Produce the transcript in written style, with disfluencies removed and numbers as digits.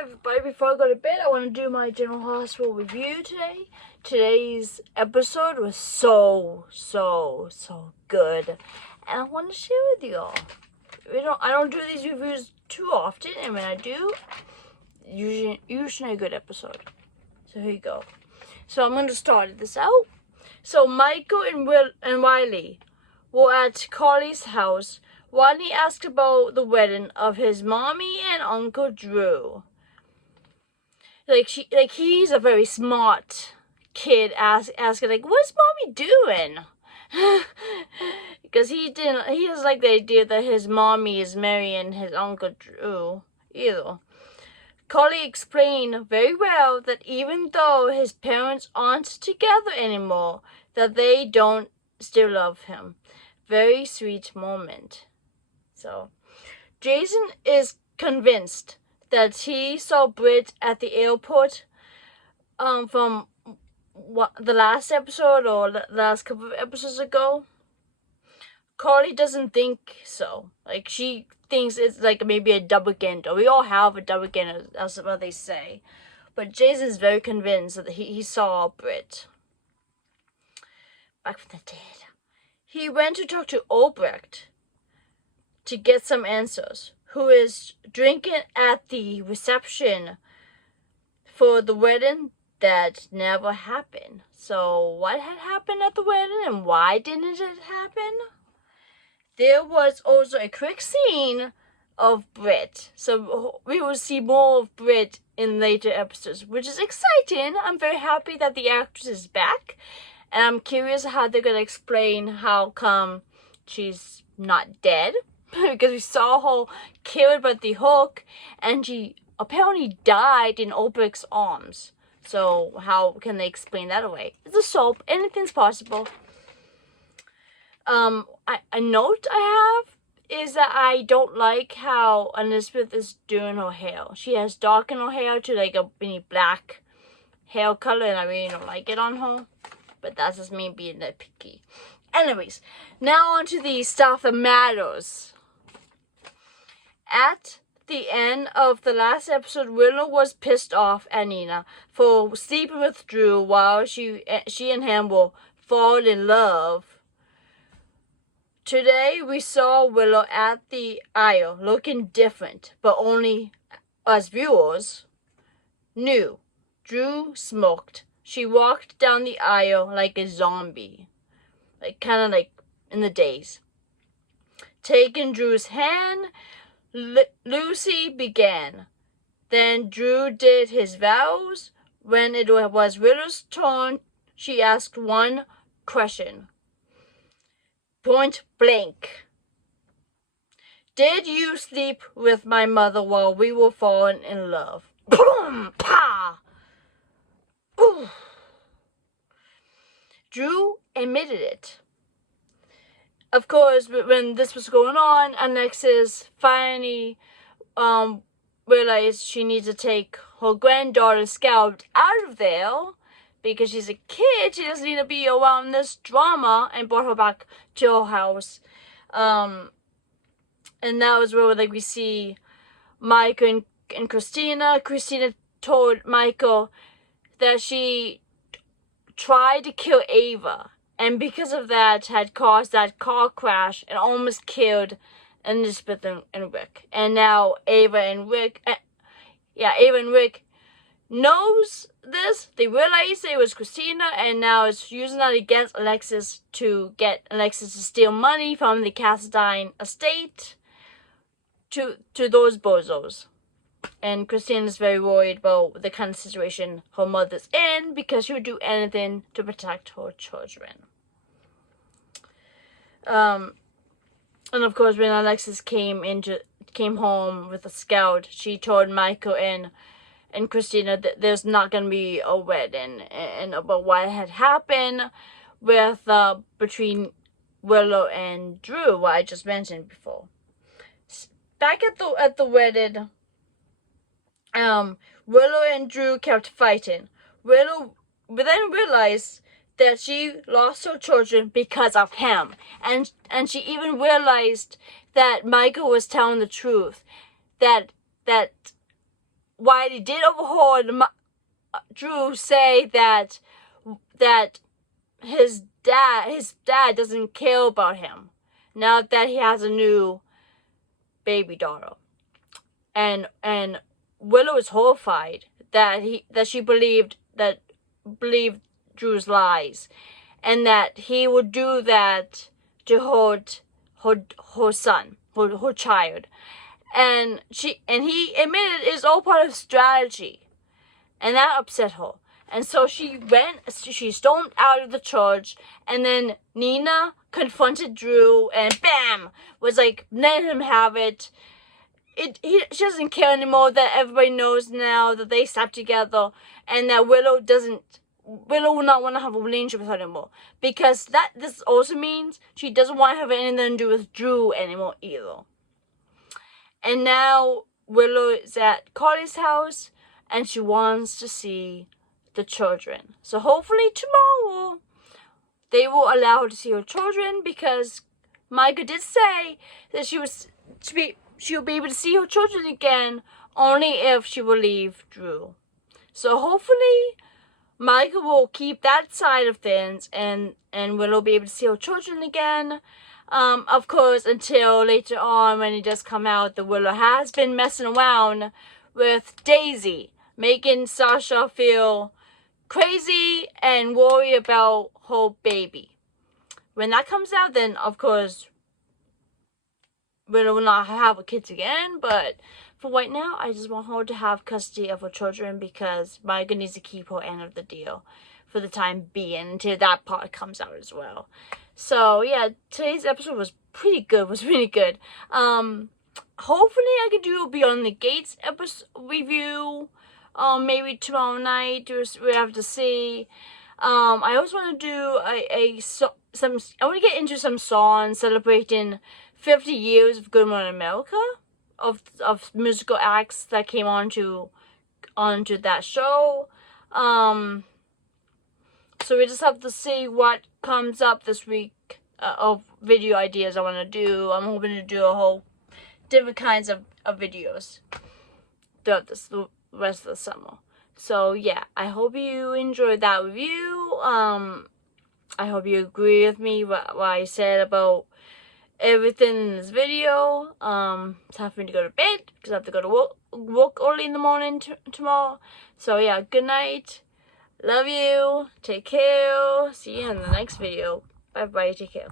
everybody. Before I go to bed, I want to do my General Hospital review today. Today's episode was so good, and I want to share with you all. I don't do these reviews too often, and when I do, usually a good episode. So here you go. So I'm going to start this out. So Michael and Wiley were at Carly's house. Wiley asked about the wedding of his mommy and Uncle Drew. He's a very smart kid asking what's mommy doing? Because he doesn't like the idea that his mommy is marrying his Uncle Drew either. Carly explained very well that even though his parents aren't together anymore, that they don't still love him. Very sweet moment. So, Jason is convinced that he saw Britt at the airport from the last episode or the last couple of episodes ago. Carly doesn't think so. She thinks it's maybe a doppelganger. We all have a doppelganger, that's what they say. But Jason is very convinced that he saw Britt back from the dead. He went to talk to Albrecht to get some answers, who is drinking at the reception for the wedding that never happened. So what had happened at the wedding and why didn't it happen? There was also a quick scene of Britt. So we will see more of Britt in later episodes, which is exciting. I'm very happy that the actress is back. And I'm curious how they're going to explain how come she's not dead. Because we saw her killed by the Hulk, and she apparently died in Albrecht's arms. So how can they explain that away? It's a soap. Anything's possible. A note I have is that I don't like how Elizabeth is doing her hair. She has darkened her hair to a mini black hair color, and I really don't like it on her. But that's just me being nitpicky. Anyways, now on to the stuff that matters. At the end of the last episode, Willow was pissed off at Nina for sleeping with Drew while she and him will fall in love. Today, we saw Willow at the aisle looking different, but only us viewers knew. Drew smoked. She walked down the aisle like a zombie. Kind of in the days. Taking Drew's hand, Lucy began. Then Drew did his vows. When it was Willow's turn, she asked one question. Point blank. Did you sleep with my mother while we were falling in love? Boom! Pa! Ooh. Drew admitted it. Of course, when this was going on, Alexis finally realized she needs to take her granddaughter Scout out of there because she's a kid. She doesn't need to be around this drama, and brought her back to her house. And that was where we see Michael and Christina. Christina told Michael that she tried to kill Ava, and because of that had caused that car crash and almost killed Elizabeth and Rick. And now Ava and Rick knows this. They realized it was Christina, and now it's using that against Alexis to get Alexis to steal money from the Cassadine estate to those bozos. And Christine is very worried about the kind of situation her mother's in, because she would do anything to protect her children. And of course, when Alexis came home with a Scout, she told Michael and Christina that there's not going to be a wedding, and about what had happened with between Willow and Drew, what I just mentioned before. Back at the wedding, Willow and Drew kept fighting. Willow then realized that she lost her children because of him, and she even realized that Michael was telling the truth, that While he did overheard Drew say that his dad doesn't care about him now that he has a new baby daughter, and Willow is horrified that she believed Drew's lies, and that he would do that to hurt her son, her child, and he admitted it's all part of strategy, and that upset her. And so she stormed out of the church, and then Nina confronted Drew, and bam, was like, let him have it. She doesn't care anymore that everybody knows now that they slept together, and that Willow will not want to have a relationship with her anymore. Because this also means she doesn't want to have anything to do with Drew anymore either. And now Willow is at Carly's house, and she wants to see the children. So hopefully tomorrow they will allow her to see her children, because Micah did say that she'll be able to see her children again only if she will leave Drew. So hopefully Micah will keep that side of things, and Willow be able to see her children again. Of course, until later on when it does come out that Willow has been messing around with Daisy, making Sasha feel crazy and worry about her baby. When that comes out, then of course Willow will not have her kids again, but for right now, I just want her to have custody of her children, because Micah needs to keep her end of the deal for the time being until that part comes out as well. So yeah, today's episode was pretty good. Was really good. Hopefully I could do a Beyond the Gates episode review. Maybe tomorrow night. We have to see. I also want to do I want to get into some songs celebrating 50 years of Good Morning America, of musical acts that came onto that show. So we just have to see what comes up this week of video ideas I want to do. I'm hoping to do a whole different kinds of videos throughout the rest of the summer. So yeah, I hope you enjoyed that review. I hope you agree with me what I said about everything in this video. It's time for me to go to bed because I have to go to work early in the morning tomorrow. So yeah, good night. Love you. Take care. See you in the next video. Bye bye. Take care.